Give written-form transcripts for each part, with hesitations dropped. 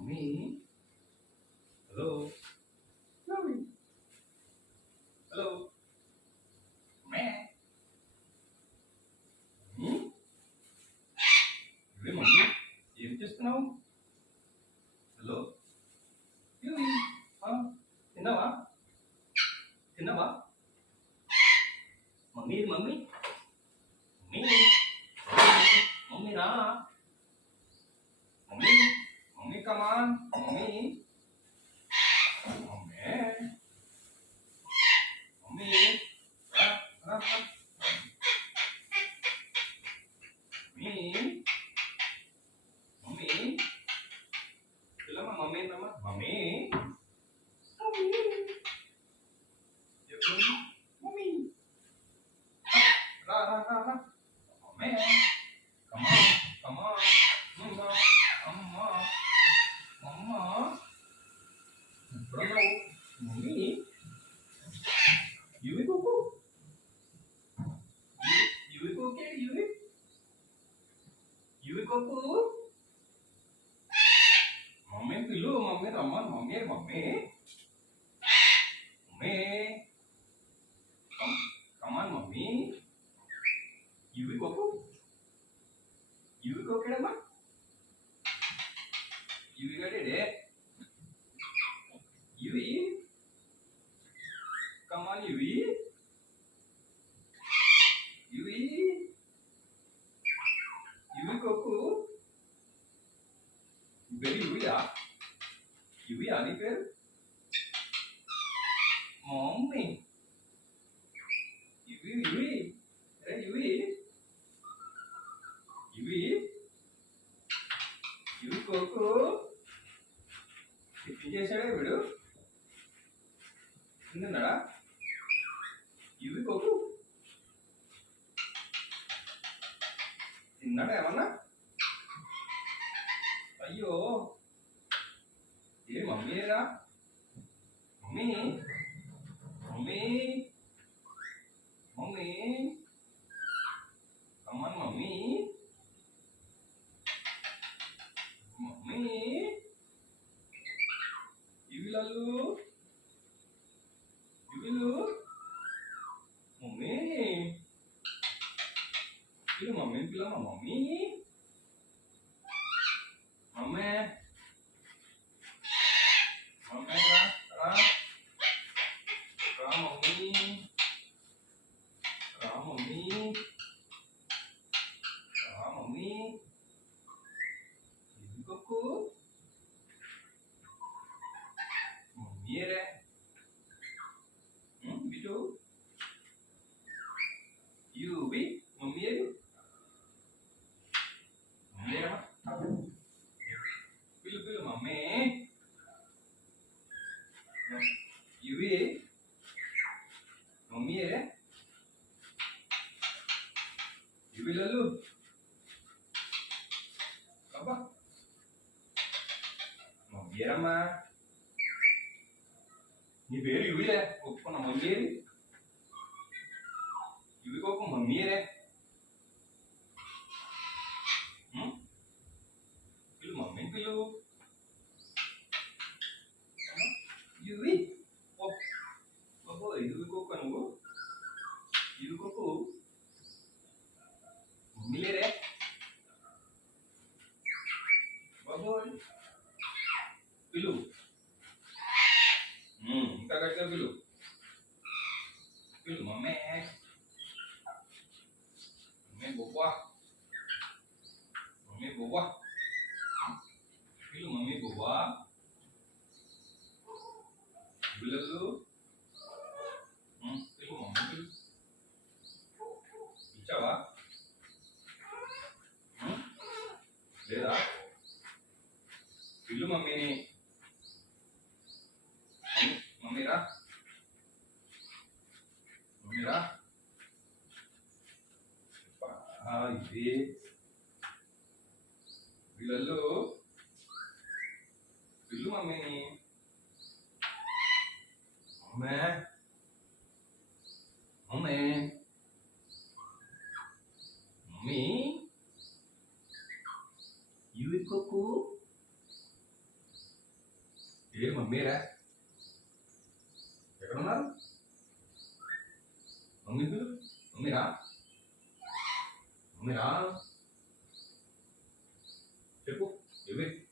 Mummy hello mummy hello మే ఇవే మమ్మీ ఏం చేస్తున్నావు హలో ఇవి తిన్నావా తిన్నావా మమ్మీ మమ్మీ మమ్మీ మమ్మీ రా mummy mummy come on mummy mummy mummy రా రా రా మమ్మీ మమ్మీ పిల్లమ్మ మమ్మీ అమ్మా మమ్మీ మమ్మీ ఎప్పుడు మమ్మీ రా రా రా రా మమ్మీ కమాన్ కమాన్ అమ్మా అమ్మా అమ్మా ఎప్పుడన్నావు మమ్మీ యువి కుక్కు యువి కుక్కే యువి యువి కుక్కు మమ్మీ పిల్లు మమ్మీ రమ్మని mummy mummy mummy come on mummy UV కుక్కు యువి కుక్కడమ్మా యువి గడే యువి కమాన్ యువి యువి యువి కుక్కు పేరు యువియా నీ పేరు మమ్మీ యువి యువి అరే యువి యువి యువి కొక్కు టిఫిన్ చేశాడే వీడు తిన్నాడా యువి కొక్కు తిన్నాడా ఏమన్నా అయ్యో ఏ మమ్మీరా mummy mummy mummy come on mummy mummy ఇవిలల్లు ఇవిలు మమ్మీ ఇది మమ్మీ పిల్లమ్మ మమ్మీ మమ్మీ మమ్మీ రా రా రా మమ్మీ రా మమ్మీ రా మమ్మీ ఎందుకు మమ్మీ రే బిటు యువి మమ్మీ మమ్మీ రా పిలు పిలు mummy UV mummy UV Lallu అబ్బా మమ్మీ రమ్మా నీ పేరు యువిలే ఒప్పుకున్న మమ్మీ యువికి ఒక మమ్మీ పిలు మమ్మీని పిలు యువి బాబో యువికోకు నువ్వు యువికోకు మమ్మీ లేరే బాబో పిలు ఇంకా గట్టిగా పిలు పిలు మమ్మీ మమ్మీ బొవ్వా మమ్మీ బొవ్వా పిలు మమ్మీ బొవ్వా పిల్లలు పిలు మమ్మీ పిలు ఇచ్చావా లేదా పిల్లు మమ్మీని మమ్మీరా మమ్మీరా ఇది పిల్లలు పిల్లు మమ్మీని మమ్మీ మమ్మీ మమ్మీ యువి కొక్కు పేరు మమ్మీరా? ఎక్కడున్నారు? మమ్మీ పిలు. మమ్మీరా? మమ్మీరా? చెప్పు. ఇవి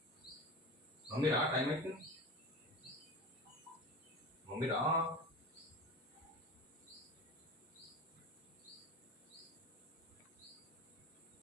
మమ్మీరా, టైం అవుతుంది. మమ్మీరా?